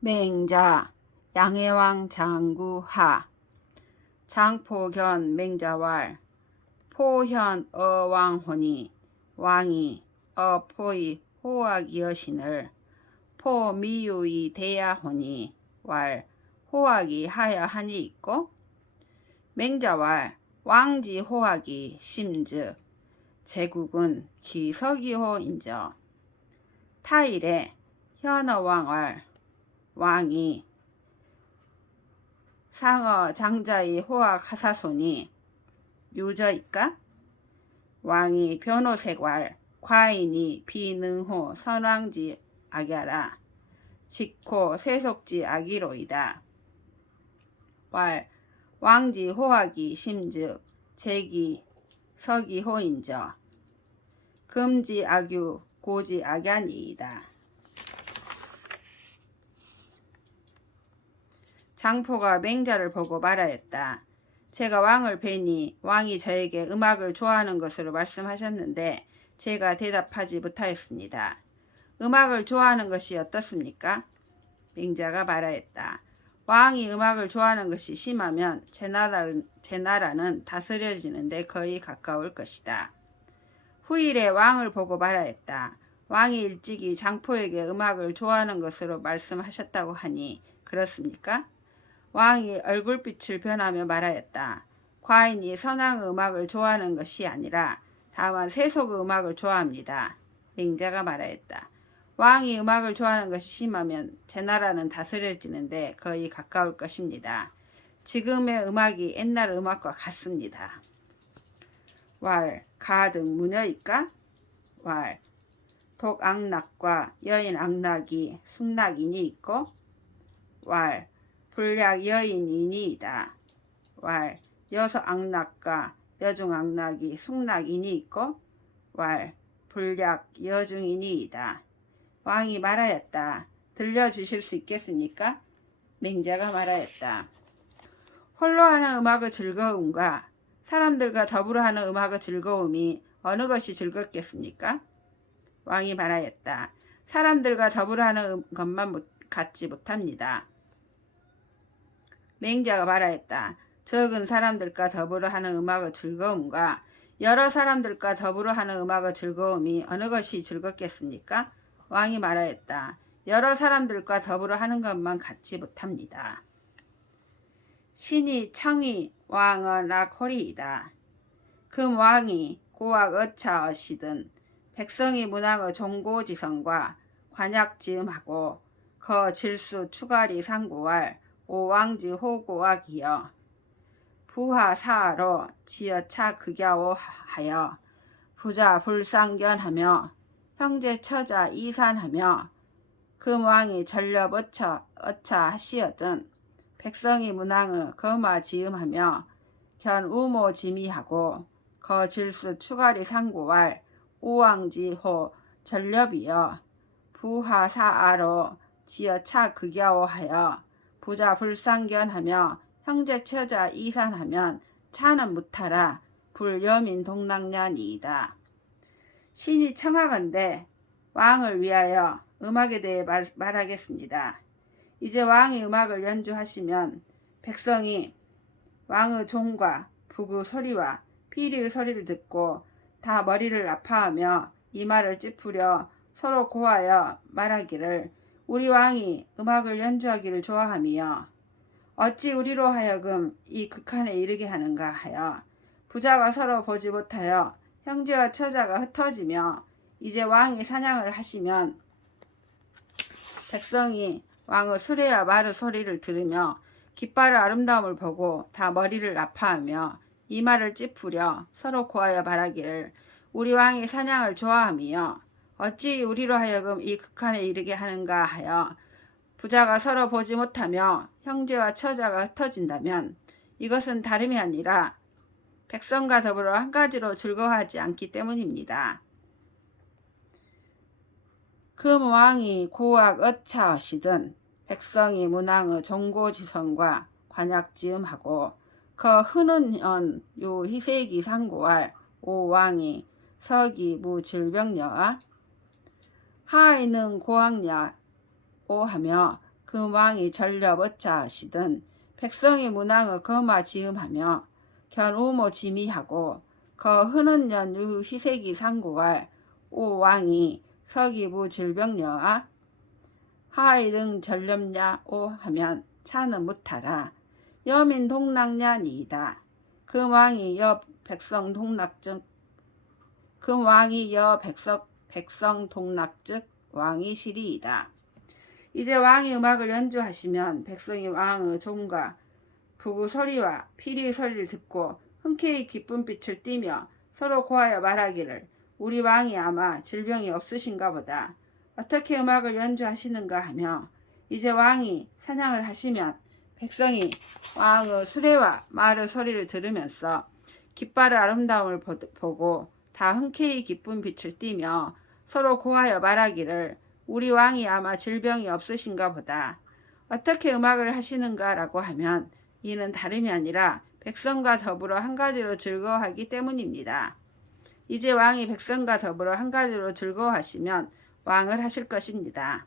맹자 양해왕 장구하 장포견 맹자왈 포현 어왕혼이 왕이 어포의 호학여신을 포미유의 대야혼이 왈 호학이 하여하니 있고 맹자왈 왕지 호학이 심즉 제국은 기서기호인저 타일에 현어왕왈 왕이 상어 장자의 호학 하사손이 유저이까 왕이 변호색왈 과인이 비능호 선왕지 악야라 직호 세속지 악이로이다. 왈 왕지 호학이 심즉 제기 서기호인저 금지 악유 고지 악야니이다. 장포가 맹자를 보고 말하였다. 제가 왕을 뵈니 왕이 저에게 음악을 좋아하는 것으로 말씀하셨는데 제가 대답하지 못하였습니다. 음악을 좋아하는 것이 어떻습니까? 맹자가 말하였다. 왕이 음악을 좋아하는 것이 심하면 제 나라는 다스려지는데 거의 가까울 것이다. 후일에 왕을 보고 말하였다. 왕이 일찍이 장포에게 음악을 좋아하는 것으로 말씀하셨다고 하니 그렇습니까? 왕이 얼굴빛을 변하며 말하였다. 과인이 선왕의 음악을 좋아하는 것이 아니라 다만 세속의 음악을 좋아합니다. 맹자가 말하였다. 왕이 음악을 좋아하는 것이 심하면 제 나라는 다스려지는데 거의 가까울 것입니다. 지금의 음악이 옛날 음악과 같습니다. 왈 가등 무녀일까? 왈 독악락과 여인악락이 숙락인이 있고 왈 불약 여인이니이다. 왈 여성악락과 여중악락이 숙락인이 있고 왈 불약 여중이니이다. 왕이 말하였다. 들려주실 수 있겠습니까? 맹자가 말하였다. 홀로 하는 음악의 즐거움과 사람들과 더불어 하는 음악의 즐거움이 어느 것이 즐겁겠습니까? 왕이 말하였다. 사람들과 더불어 하는 것만 갖지 못합니다. 맹자가 말하였다. 적은 사람들과 더불어 하는 음악의 즐거움과 여러 사람들과 더불어 하는 음악의 즐거움이 어느 것이 즐겁겠습니까? 왕이 말하였다. 여러 사람들과 더불어 하는 것만 갖지 못합니다. 신이 청이 왕의 낙홀이이다. 금 왕이 고학 어차어시든 백성이 문왕의 종고지성과 관약지음하고 거 질수 추가리 상고할 오왕지 호고와 기여 부하 사하로 지어차 극야오하여 부자 불상견하며 형제 처자 이산하며 금왕이 전력 어차하시어든 백성이 문왕의 거마 지음하며 견 우모 지미하고 거 질수 추가리 상고할 오왕지호 전렵이여 부하 사아로 지어차 극야오하여 부자 불상견하며 형제 처자 이산하면 차는 무타라 불여민 동락년이이다. 신이 청하건대 왕을 위하여 음악에 대해 말하겠습니다. 이제 왕이 음악을 연주하시면 백성이 왕의 종과 북의 소리와 피리의 소리를 듣고 다 머리를 아파하며 이마를 찌푸려 서로 고하여 말하기를 우리 왕이 음악을 연주하기를 좋아하며 어찌 우리로 하여금 이 극한에 이르게 하는가 하여 부자가 서로 보지 못하여 형제와 처자가 흩어지며 이제 왕이 사냥을 하시면 백성이 왕의 수레와 말의 소리를 들으며 깃발의 아름다움을 보고 다 머리를 아파하며 이마를 찌푸려 서로 고하여 말하기를 우리 왕이 사냥을 좋아하며 어찌 우리로 하여금 이 극한에 이르게 하는가 하여 부자가 서로 보지 못하며 형제와 처자가 흩어진다면 이것은 다름이 아니라 백성과 더불어 한 가지로 즐거워하지 않기 때문입니다. 금왕이 고학 어차하시든 백성이 문왕의 종고지성과 관약지음하고 그 흐는 요 희색이 상고할 오왕이 서기 무질병녀와 하이는 고학녀 오하며 그 왕이 전력 어차하시든 백성이 문왕의 거마 지음하며 견우모 지미하고 거 흐는 연유 희색이 상구할 오 왕이 서기부 질병여아 하이등 전렴냐 오 하면 차는 못하라. 여민 동락냐니이다. 그 왕이 여 백성 동락즉 그 왕이 여 백성 동락즉 왕이 시리이다. 이제 왕이 음악을 연주하시면 백성이 왕의 종과 부구 소리와 피리 소리를 듣고 흔쾌히 기쁜 빛을 띠며 서로 고하여 말하기를 우리 왕이 아마 질병이 없으신가 보다. 어떻게 음악을 연주하시는가 하며 이제 왕이 사냥을 하시면 백성이 왕의 수레와 말의 소리를 들으면서 깃발의 아름다움을 보고 다 흔쾌히 기쁜 빛을 띠며 서로 고하여 말하기를 우리 왕이 아마 질병이 없으신가 보다. 어떻게 음악을 하시는가 라고 하면 이는 다름이 아니라 백성과 더불어 한 가지로 즐거워하기 때문입니다. 이제 왕이 백성과 더불어 한 가지로 즐거워하시면 왕을 하실 것입니다.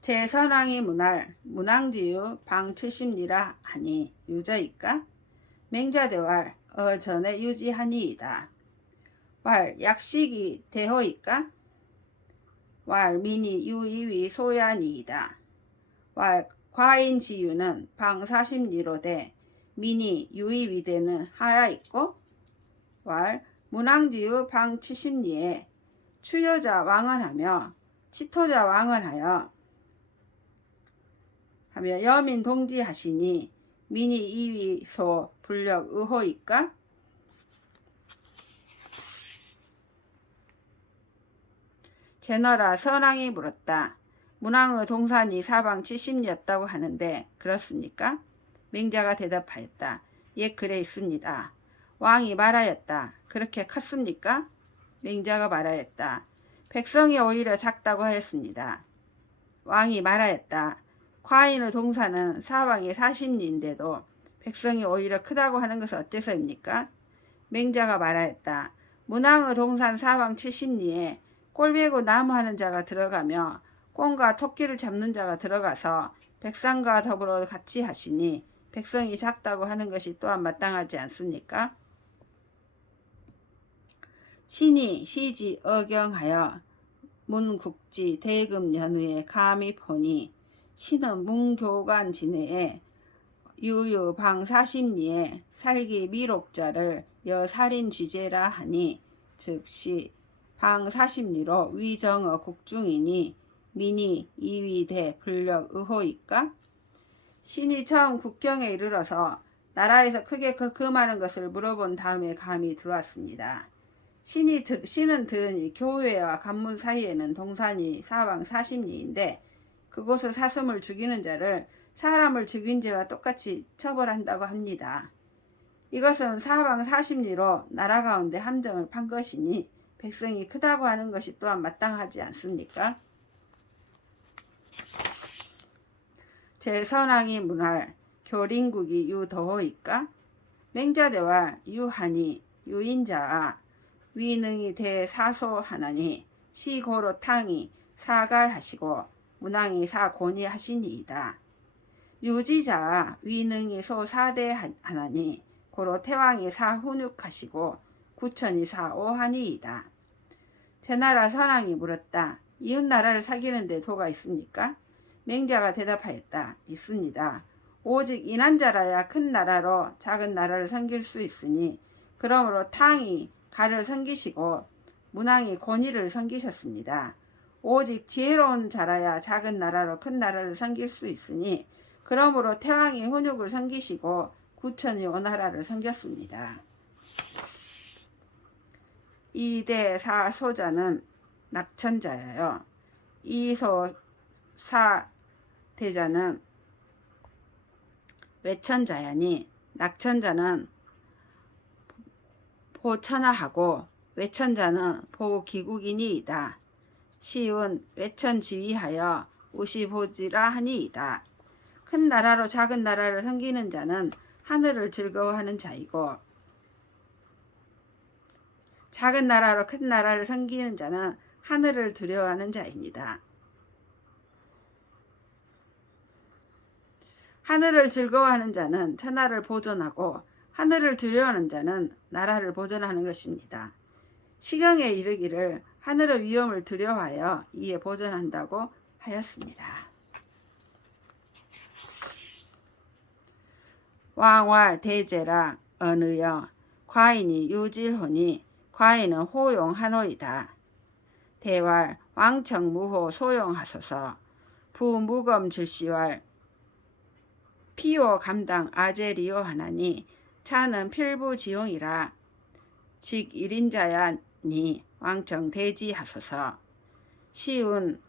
제 선왕이 문할 문왕지유 방 70리라 하니 유저이까? 맹자대왈 전에 유지하니이다. 왈 약식이 대호이까? 왈 민이 유이위 소야니이다. 왈 과인지유는 방 40리로 돼 민이 유이위대는 하야 있고 왈 문왕지유 방 70리에 추여자 왕언하며 치토자 왕언하여 여민 동지하시니 민이 이위소 불력 의호이까? 제너라 선왕이 물었다. 문왕의 동산이 사방 70리였다고 하는데 그렇습니까? 맹자가 대답하였다. 예, 그래 있습니다. 왕이 말하였다. 그렇게 컸습니까? 맹자가 말하였다. 백성이 오히려 작다고 하였습니다. 왕이 말하였다. 과인의 동산은 사방이 40리인데도 백성이 오히려 크다고 하는 것은 어째서입니까? 맹자가 말하였다. 문왕의 동산 사방 70리에 꼴배고 나무하는 자가 들어가며 꿩과 토끼를 잡는 자가 들어가서 백성과 더불어 같이 하시니 백성이 작다고 하는 것이 또한 마땅하지 않습니까? 신이 시지 어경하여 문국지 대금 연후에 감히 보니 신은 문교관 진해에 유유 방 40리에 살기 미록자를 여살인 쥐제라 하니 즉시 방 40리로 위정어 국중이니 민이 이위대 불력 의호이까? 신이 처음 국경에 이르러서 나라에서 크게 그 많은 것을 물어본 다음에 감히 들어왔습니다. 신은 들으니 교회와 관문 사이에는 동산이 사방 40리인데 그곳을 사슴을 죽이는 자를 사람을 죽인 죄와 똑같이 처벌한다고 합니다. 이것은 사방 40리로 나라 가운데 함정을 판 것이니 백성이 크다고 하는 것이 또한 마땅하지 않습니까? 제 선왕이 문할 교린국이 유더호이까? 맹자대와 유하니 유인자아 위능이 대사소하나니 시고로 탕이 사갈하시고 문왕이 사곤이 하시니이다. 유지자아 위능이 소사대하나니 고로 태왕이 사훈육하시고 구천이 사오하니이다. 제나라 선왕이 물었다. 이웃나라를 사귀는데 도가 있습니까? 맹자가 대답하였다. 있습니다. 오직 인한자라야 큰 나라로 작은 나라를 섬길 수 있으니 그러므로 탕이 가를 섬기시고 문왕이 곤이를 섬기셨습니다. 오직 지혜로운 자라야 작은 나라로 큰 나라를 섬길 수 있으니 그러므로 태왕이 훈육을 섬기시고 구천이 오나라를 섬겼습니다. 이대사소자는 낙천자여요. 이소사대자는 외천자야니 낙천자는 보천하하고 외천자는 보기국이니이다. 시운 외천지위하여 우시보지라 하니이다. 큰 나라로 작은 나라를 섬기는 자는 하늘을 즐거워하는 자이고 작은 나라로 큰 나라를 섬기는 자는 하늘을 두려워하는 자입니다. 하늘을 즐거워하는 자는 천하를 보존하고 하늘을 두려워하는 자는 나라를 보존하는 것입니다. 시경에 이르기를 하늘의 위엄을 두려워하여 이에 보존한다고 하였습니다. 왕왈 대제라 언의여 과인이 유질호니 과인은 호용하노이다. 대왈 왕청무호 소용하소서. 부무검 질시왈 피오 감당 아제리오 하나니 차는 필부지용이라. 직 1인자야니 왕청 대지하소서. 시운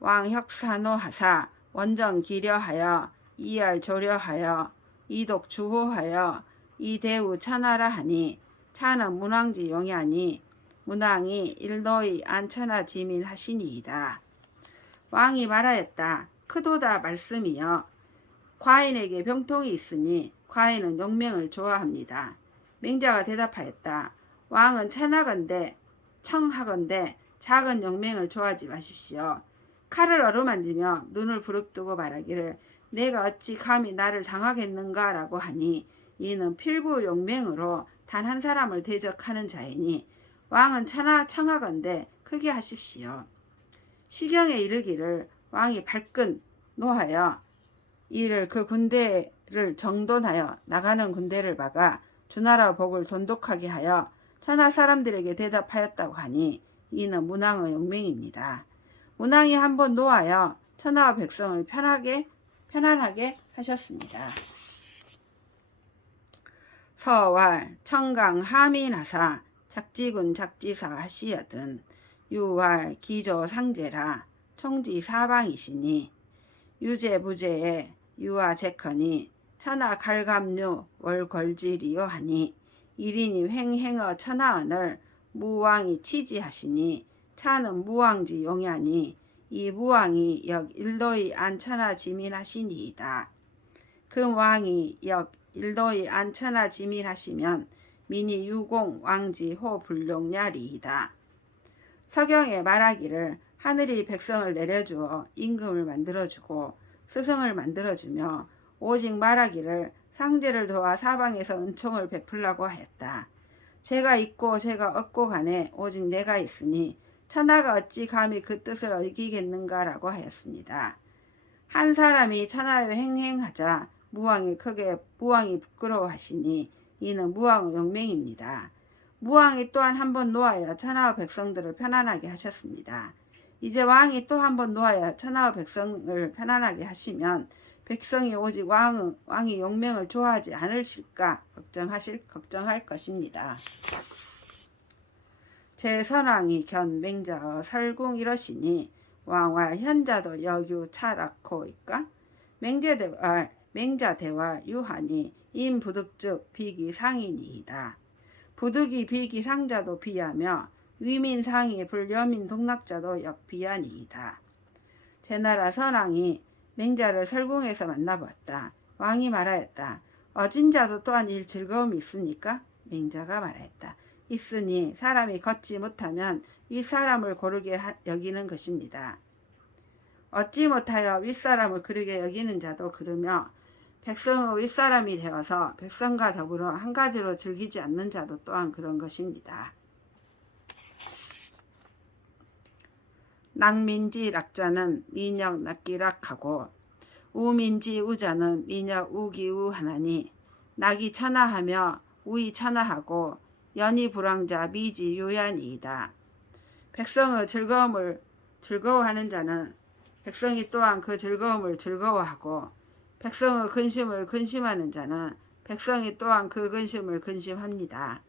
왕혁산호하사 원정 기려하여 이알 조려하여 이독 주호하여 이대우 천하라 하니 차는 문왕지 용야니 문왕이 일노이 안천하 지민 하시니이다. 왕이 말하였다. 크도다 말씀이여. 과인에게 병통이 있으니 과인은 용맹을 좋아합니다. 맹자가 대답하였다. 왕은 청하건대 작은 용맹을 좋아하지 마십시오. 칼을 어루만지며 눈을 부릅뜨고 말하기를 내가 어찌 감히 나를 당하겠는가 라고 하니 이는 필부 용맹으로 단 한 사람을 대적하는 자이니 왕은 청하건대 크게 하십시오. 시경에 이르기를 왕이 발끈 노하여 이를 그 군대를 정돈하여 나가는 군대를 막아 주나라 복을 돈독하게 하여 천하 사람들에게 대답하였다고 하니 이는 문왕의 용맹입니다. 문왕이 한번 노하여 천하와 백성을 편안하게 하셨습니다. 서왈 청강 하민하사 작지군 작지사 하시여든 유왈 기조 상제라 총지 사방이시니 유제부제에 유아 제커니 천하 갈감류 월걸지리요 하니 일인이 횡행어 천하언을 무왕이 치지하시니 차는 무왕지 용야니 이 무왕이 역 일도의 안천하 지민하시니이다. 그 왕이 역 일도의 안천하 지민하시면 민이 유공 왕지 호 불룡야리이다. 서경에 말하기를 하늘이 백성을 내려주어 임금을 만들어주고 스승을 만들어주며 오직 말하기를 상제를 도와 사방에서 은총을 베풀라고 하였다. 제가 있고 제가 없고 간에 오직 내가 있으니 천하가 어찌 감히 그 뜻을 어기겠는가라고 하였습니다. 한 사람이 천하에 횡행하자 무왕이 부끄러워하시니 이는 무왕의 용맹입니다. 무왕이 또한 한번 노하여 천하의 백성들을 편안하게 하셨습니다. 이제 왕이 또 한번 노하여 천하의 백성을 편안하게 하시면 백성이 오직 왕이 용맹을 좋아하지 않으실까 걱정할 것입니다. 제 선왕이 견 맹자어 설궁 이러시니 왕왈 현자도 여규 차라코이까. 맹자 대왈 유하니 임부득즉 비기 상이니이다. 부득이 비기 상자도 비하며 위민 상이 불여민 동락자도 역비하니이다. 제나라 선왕이 맹자를 설궁에서 만나보았다. 왕이 말하였다. 어진 자도 또한 일 즐거움이 있습니까? 맹자가 말하였다. 있으니 사람이 걷지 못하면 윗사람을 고르게 여기는 것입니다. 얻지 못하여 윗사람을 그르게 여기는 자도 그르며 백성의 윗사람이 되어서 백성과 더불어 한 가지로 즐기지 않는 자도 또한 그런 것입니다. 낙민지 낙자는 민역 낙기락하고 우민지 우자는 민역 우기우 하나니 낙이 천하하며 우이 천하하고 연이 불황자 미지 유연이이다. 백성의 즐거움을 즐거워하는 자는 백성이 또한 그 즐거움을 즐거워하고 백성의 근심을 근심하는 자는 백성이 또한 그 근심을 근심합니다.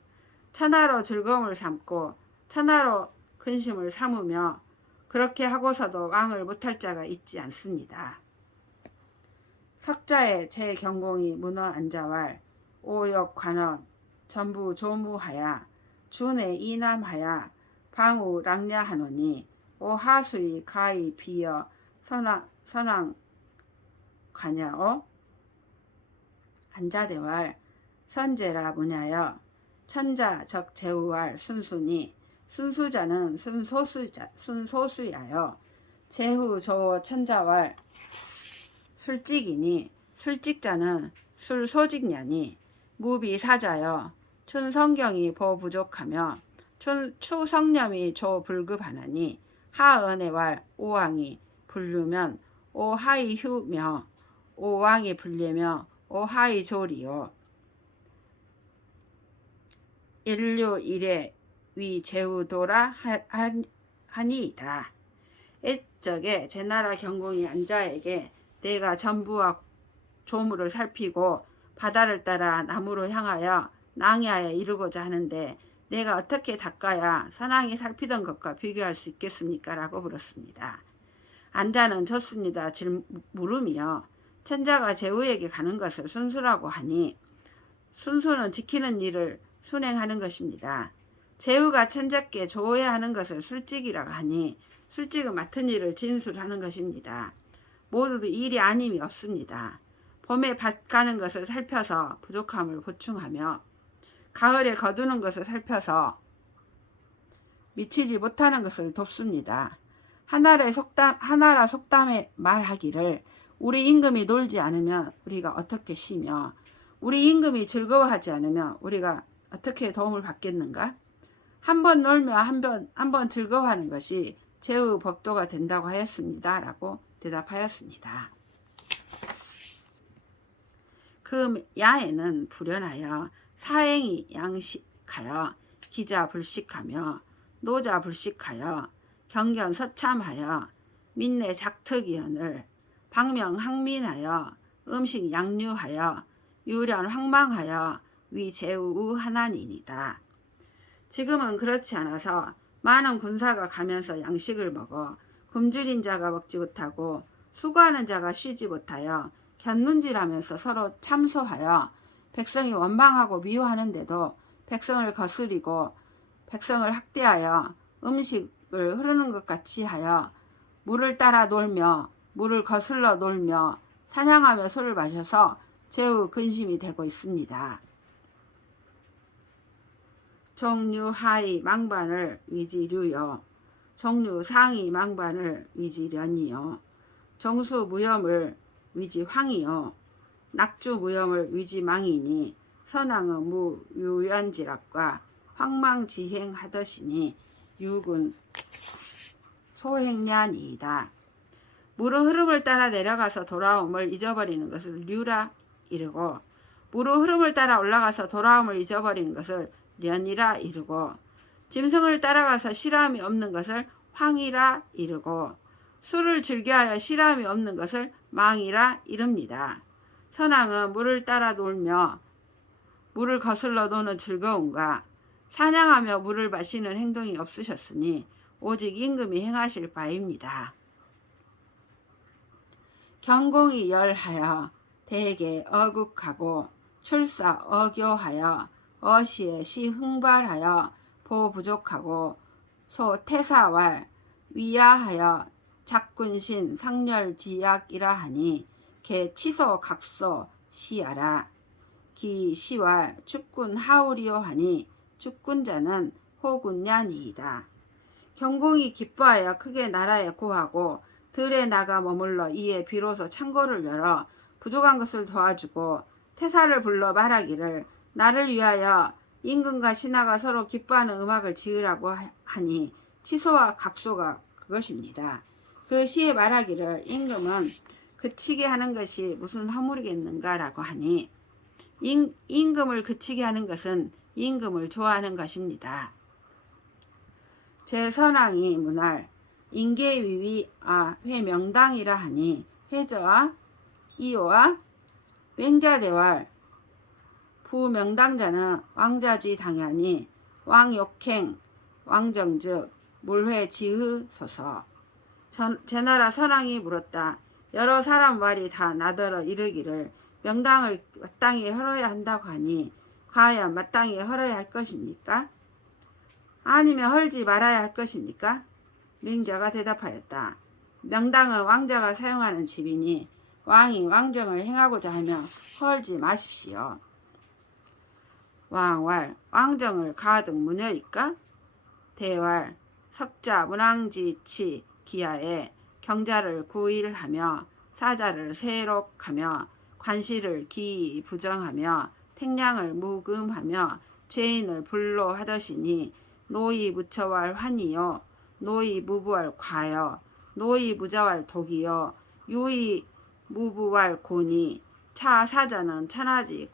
천하로 즐거움을 삼고 천하로 근심을 삼으며 그렇게 하고서도 왕을 못할 자가 있지 않습니다. 석자에 제경공이 문어 안자왈 오역 관원 전부 조무하야 준에 이남하야 방우 랑야하노니 오하수이 가이 비여 선왕 가냐오 안자대왈 선제라 무냐여 천자 적 제우왈 순순이 순수자는 순소수야여 제후 조 천자왈 술직이니 술직자는 술소직냐니 무비사자여 춘성경이 보부족하며 추성념이 조불급하나니 하은혜왈 오왕이 불르면 오하이휴며 오왕이 불리며 오하이조리요 인류 이래 위제우도라 하니이다. 옛적에 제나라 경공이 안자에게 내가 전부와 조물을 살피고 바다를 따라 남으로 향하여 낭야에 이르고자 하는데 내가 어떻게 닦아야 선왕이 살피던 것과 비교할 수 있겠습니까? 라고 물었습니다. 안자는 좋습니다. 물음이요. 천자가 제후에게 가는 것을 순수라고 하니 순수는 지키는 일을 순행하는 것입니다. 제후가 천자께 조어야 하는 것을 술직이라고 하니 술직은 맡은 일을 진술하는 것입니다. 모두 일이 아님이 없습니다. 봄에 밭 가는 것을 살펴서 부족함을 보충하며 가을에 거두는 것을 살펴서 미치지 못하는 것을 돕습니다. 하나라 속담에 말하기를 우리 임금이 놀지 않으면 우리가 어떻게 쉬며 우리 임금이 즐거워하지 않으면 우리가 어떻게 도움을 받겠는가? 한 번 놀며 한 번 즐거워하는 것이 제의 법도가 된다고 하였습니다. 라고 대답하였습니다. 그 야에는 불연하여 사행이 양식하여 기자 불식하며 노자 불식하여 경견 서참하여 민내 작특이언을 방명 항민하여 음식 양류하여 유련 황망하여 위제우 하나니이다. 지금은 그렇지 않아서 많은 군사가 가면서 양식을 먹어 굶주린 자가 먹지 못하고 수고하는 자가 쉬지 못하여 곁눈질하면서 서로 참소하여 백성이 원방하고 미워하는데도 백성을 거스리고 백성을 학대하여 음식을 흐르는 것 같이 하여 물을 따라 놀며 물을 거슬러 놀며 사냥하며 술을 마셔서 제우 근심이 되고 있습니다. 정류 하이 망반을 위지류요 정류 상이 망반을 위지련이요 정수 무염을 위지황이요 낙주 무염을 위지망이니 선왕은 무유연지락과 황망지행하더시니 육은 소행량이이다. 물의 흐름을 따라 내려가서 돌아옴을 잊어버리는 것을 류라 이르고 물의 흐름을 따라 올라가서 돌아옴을 잊어버리는 것을 련이라 이르고 짐승을 따라가서 실함이 없는 것을 황이라 이르고 술을 즐겨하여 실함이 없는 것을 망이라 이릅니다. 선왕은 물을 따라 놀며 물을 거슬러 노는 즐거움과 사냥하며 물을 마시는 행동이 없으셨으니 오직 임금이 행하실 바입니다. 경공이 열하여 대개 어국하고 출사 어교하여 어시에 시흥발하여 보부족하고 소태사왈 위야하여 작군신 상렬지약이라 하니 개 치소 각소 시야라 기 시왈 축군 하우리오 하니 축군자는 호군냐니이다. 경공이 기뻐하여 크게 나라에 고하고 들에 나가 머물러 이에 비로소 창고를 열어 부족한 것을 도와주고 태사를 불러 말하기를 나를 위하여 임금과 신하가 서로 기뻐하는 음악을 지으라고 하니 치소와 각소가 그것입니다. 그 시에 말하기를 임금은 그치게 하는 것이 무슨 허물이겠는가 라고 하니 임금을 그치게 하는 것은 임금을 좋아하는 것입니다. 제선왕이 문할 인계위위 회명당이라 하니 회저와 이오와 맹자대왈 부명당자는 왕자지 당연히 왕욕행 왕정즉 물회지으소서. 제나라 선왕이 물었다. 여러 사람 말이 다 나더러 이르기를 명당을 마땅히 헐어야 한다고 하니 과연 마땅히 헐어야 할 것입니까? 아니면 헐지 말아야 할 것입니까? 맹자가 대답하였다. 명당은 왕자가 사용하는 집이니 왕이 왕정을 행하고자 하면 헐지 마십시오. 왕왈 왕정을 가득 무녀일까? 대왈 석자 문왕지치 기하에 경자를 구일하며 사자를 세록하며 관시를 기이 부정하며 택량을 무금하며 죄인을 불로 하더시니 노이 무처왈 환이요 노이 무부왈 과요 노이 무자왈 독이요 유이 무부왈 고니 차 사자는 천하지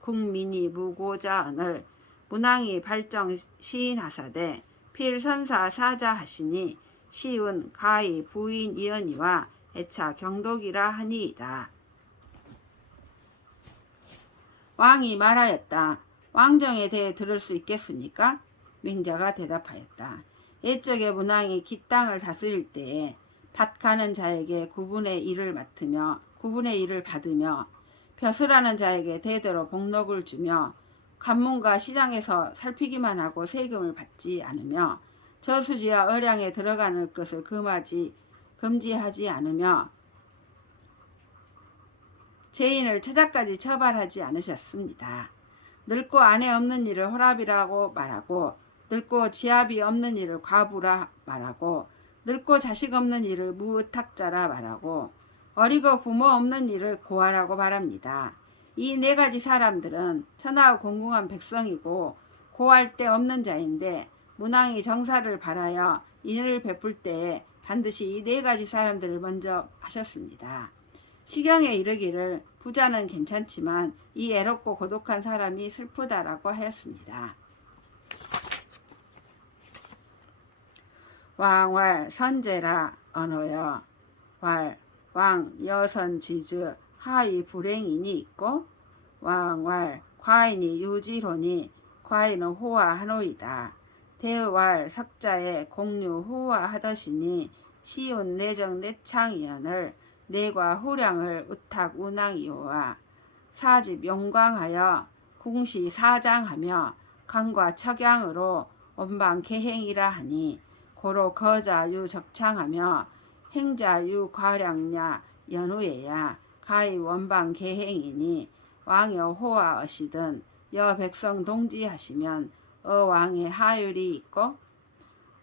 국민이 무고자언을 문왕이 발정 시인하사되 필선사 사자하시니 시운 가히 부인이언이와 애차 경독이라 하니이다. 왕이 말하였다. 왕정에 대해 들을 수 있겠습니까? 맹자가 대답하였다. 옛적에 문왕이 깃땅을 다스릴 때에 밭가는 자에게 9분의 1을 맡으며 9분의 1을 받으며 벼슬하는 자에게 대대로 복록을 주며 관문과 시장에서 살피기만 하고 세금을 받지 않으며 저수지와 어량에 들어가는 것을 금지하지 않으며 죄인을 처자까지 처벌하지 않으셨습니다. 늙고 아내 없는 일을 호랍이라고 말하고 늙고 지압이 없는 일을 과부라 말하고 늙고 자식 없는 일을 무의탁자라 말하고 어리고 부모 없는 일을 고아라고 말합니다. 이 네 가지 사람들은 천하의 공공한 백성이고 고할 데 없는 자인데 문왕이 정사를 바라여 인을 베풀 때에 반드시 이 네 가지 사람들을 먼저 하셨습니다. 시경에 이르기를 부자는 괜찮지만 이 애롭고 고독한 사람이 슬프다라고 하였습니다. 왕왈 선제라 언어여 왕 여선 지즈 하이 불행인이 있고 왕왈 과인이 유지로니 과인은 호화하노이다. 대왈 석자에 공유 호화하더시니 시운 내정 내창이언을 내과 후량을 우탁 운항이오와 사집 용광하여 궁시 사장하며 강과 척양으로 원방 개행이라 하니 고로 거자유 적창하며 행자유 과량냐 연후에야 가히 원방 개행이니 왕여 호화어시든 여 백성 동지하시면 왕의 하율이 있고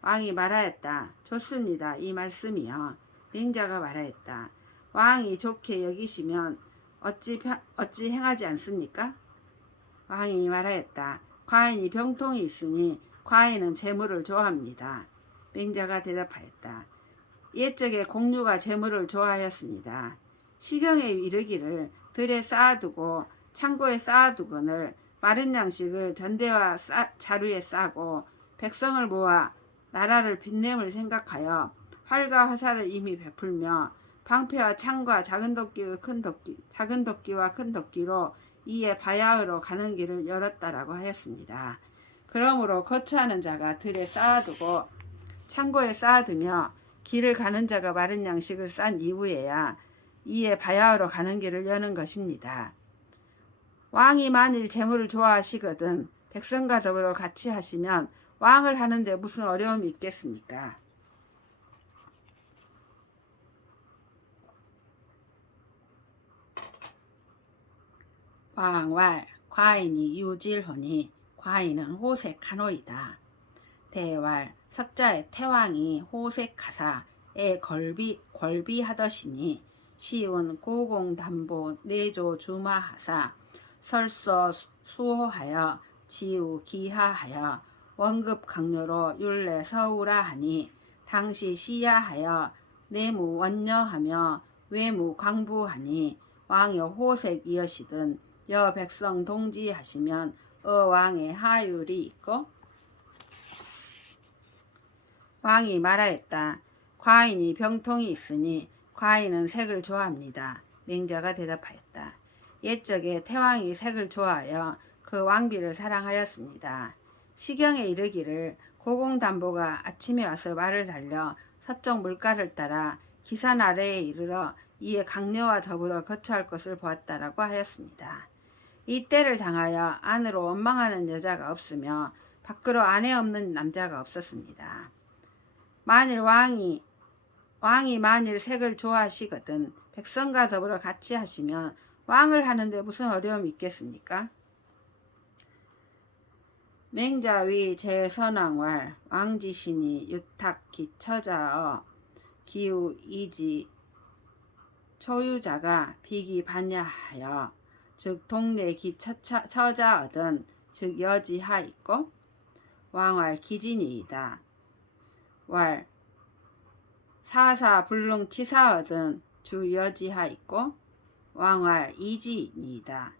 왕이 말하였다. 좋습니다. 이 말씀이요. 맹자가 말하였다. 왕이 좋게 여기시면 어찌 행하지 않습니까? 왕이 말하였다. 과인이 병통이 있으니 과인은 재물을 좋아합니다. 맹자가 대답하였다. 옛적에 공유가 재물을 좋아하였습니다. 시경에 이르기를 들에 쌓아두고 창고에 쌓아두거늘 마른 양식을 전대와 자루에 싸고 백성을 모아 나라를 빛냄을 생각하여 활과 화살을 이미 베풀며 방패와 창과 작은 도끼와 큰 도끼로 이에 바야흐로 가는 길을 열었다라고 하였습니다. 그러므로 거처하는 자가 들에 쌓아두고 창고에 쌓아두며 길을 가는 자가 마른 양식을 싼 이후에야 이에 바야흐로 가는 길을 여는 것입니다. 왕이 만일 재물을 좋아하시거든 백성과 더불어 같이 하시면 왕을 하는데 무슨 어려움이 있겠습니까? 왕왈 과인이 유질하니 과인은 호색하노이다. 대왈 석자의 태왕이 호색하사에 걸비하더시니 시운 고공담보 내조 주마하사 설서 수호하여 지우 기하하여 원급 강요로 율례 서우라 하니 당시 시야하여 내무 원녀하며 외무 광부하니 왕여 호색이여시든 여 백성 동지하시면 왕의 하율이 있고 왕이 말하였다. 과인이 병통이 있으니 과인은 색을 좋아합니다. 맹자가 대답하였다. 옛적에 태왕이 색을 좋아하여 그 왕비를 사랑하였습니다. 시경에 이르기를 고공담보가 아침에 와서 말을 달려 서쪽 물가를 따라 기산 아래에 이르러 이에 강녀와 더불어 거처할 것을 보았다라고 하였습니다. 이 때를 당하여 안으로 원망하는 여자가 없으며 밖으로 아내 없는 남자가 없었습니다. 만일 왕이 만일 색을 좋아하시거든 백성과 더불어 같이 하시면 왕을 하는데 무슨 어려움이 있겠습니까? 맹자위 제선왕왈 왕지신이 유탁 기처자어 기우 이지 초유자가 비기 반야하여 즉 동네 기 처자 얻은 즉 여지하 있고 왕왈 기진이이다. 왈 사사 불능 치사 얻은 주 여지하 있고 왕왈 이지이다.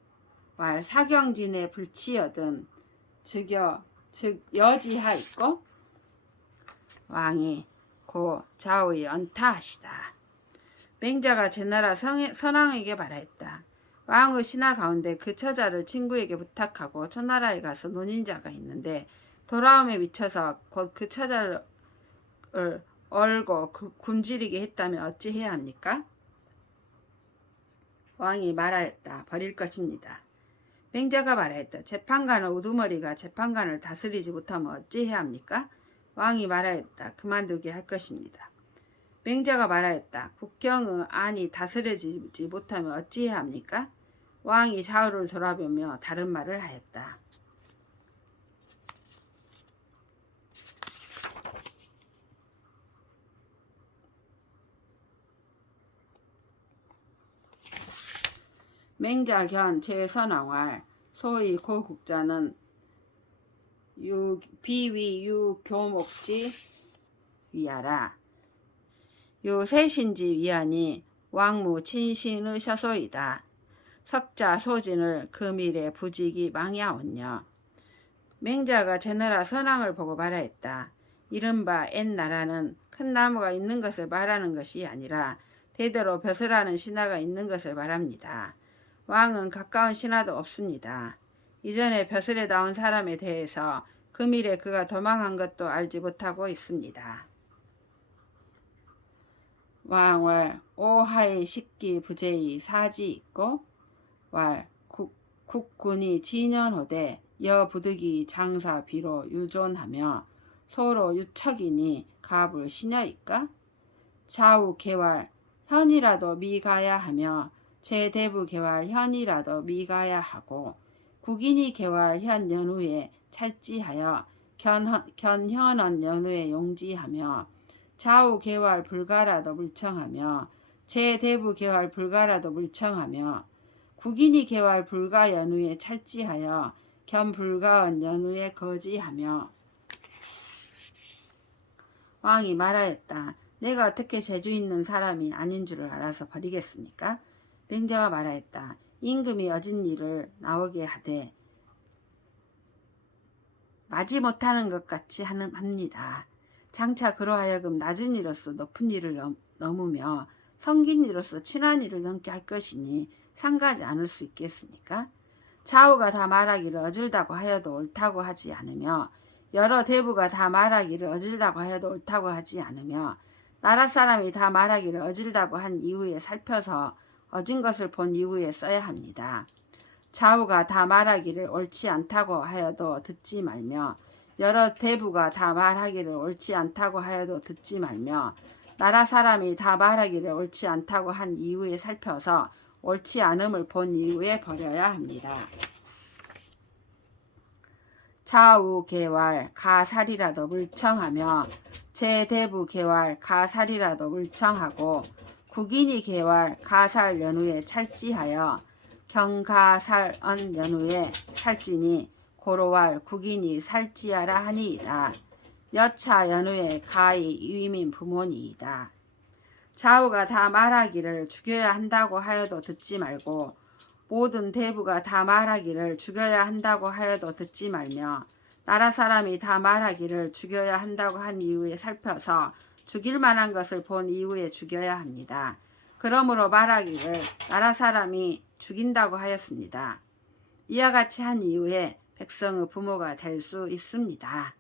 왈 사경진의 불치 얻은 즉 여지하 있고 왕이 고 좌우의 언타하시다. 맹자가 제나라 선왕에게 말하였다. 왕의 신하 가운데 그 처자를 친구에게 부탁하고 초나라에 가서 논인자가 있는데 돌아옴에 미쳐서 곧 그 처자를 얼고 굶주리게 했다면 어찌해야 합니까? 왕이 말하였다. 버릴 것입니다. 맹자가 말하였다. 재판관의 우두머리가 재판관을 다스리지 못하면 어찌해야 합니까? 왕이 말하였다. 그만두게 할 것입니다. 맹자가 말하였다. 국경의 안이 다스려지지 못하면 어찌해야 합니까? 왕이 좌우를 돌아보며 다른 말을 하였다. 맹자견 제선왕활 소위 고국자는 비위 유교목지 위하라. 세신지 위하니 왕무 친신의 셔소이다. 석자 소진을 금일에 부직이 망야온녀. 맹자가 제나라 선왕을 보고 말하였다. 이른바 옛나라는 큰 나무가 있는 것을 말하는 것이 아니라 대대로 벼슬하는 신하가 있는 것을 말합니다. 왕은 가까운 신하도 없습니다. 이전에 벼슬에 나온 사람에 대해서 금일에 그가 도망한 것도 알지 못하고 있습니다. 왕왈 오하의 식기 부재의 사지 있고 왈 국군이 진연호대 여부득이 장사 비로 유존하며 소로 유척이니 갑을 시녀일까? 좌우 개왈 현이라도 미가야 하며 제대부 개왈 현이라도 미가야 하고 국인이 개왈 현 연후에 찰지하여 견현언 연후에 용지하며 좌우 개왈 불가라도 물청하며 제대부 개왈 불가라도 물청하며 국인이 개왈 불가 연후에 찰지하여 견불가언 연후에 거지하며. 왕이 말하였다. 내가 어떻게 재주 있는 사람이 아닌 줄을 알아서 버리겠습니까? 맹자가 말하였다. 임금이 어진 일을 나오게 하되 마지 못하는 것 같이 합니다. 장차 그러하여금 낮은 이로서 높은 일을 넘으며 성긴 이로서 친한 일을 넘게 할 것이니 상가지 않을 수 있겠습니까? 좌우가 다 말하기를 어질다고 하여도 옳다고 하지 않으며 여러 대부가 다 말하기를 어질다고 하여도 옳다고 하지 않으며 나라 사람이 다 말하기를 어질다고 한 이후에 살펴서 어진 것을 본 이후에 써야 합니다. 좌우가 다 말하기를 옳지 않다고 하여도 듣지 말며 여러 대부가 다 말하기를 옳지 않다고 하여도 듣지 말며 나라 사람이 다 말하기를 옳지 않다고 한 이후에 살펴서 옳지 않음을 본 이후에 버려야 합니다. 좌우 개왈 가살이라도 물청하며 제대부 개왈 가살이라도 물청하고 국인이 개왈 가살 연후에 찰지하여 경가살언 연후에 찰지니 고로왈 국인이 살지하라 하니이다. 여차 연후에 가히 위민 부모니이다. 좌우가 다 말하기를 죽여야 한다고 하여도 듣지 말고 모든 대부가 다 말하기를 죽여야 한다고 하여도 듣지 말며 나라 사람이 다 말하기를 죽여야 한다고 한 이후에 살펴서 죽일 만한 것을 본 이후에 죽여야 합니다. 그러므로 말하기를 나라 사람이 죽인다고 하였습니다. 이와 같이 한 이후에 백성의 부모가 될 수 있습니다.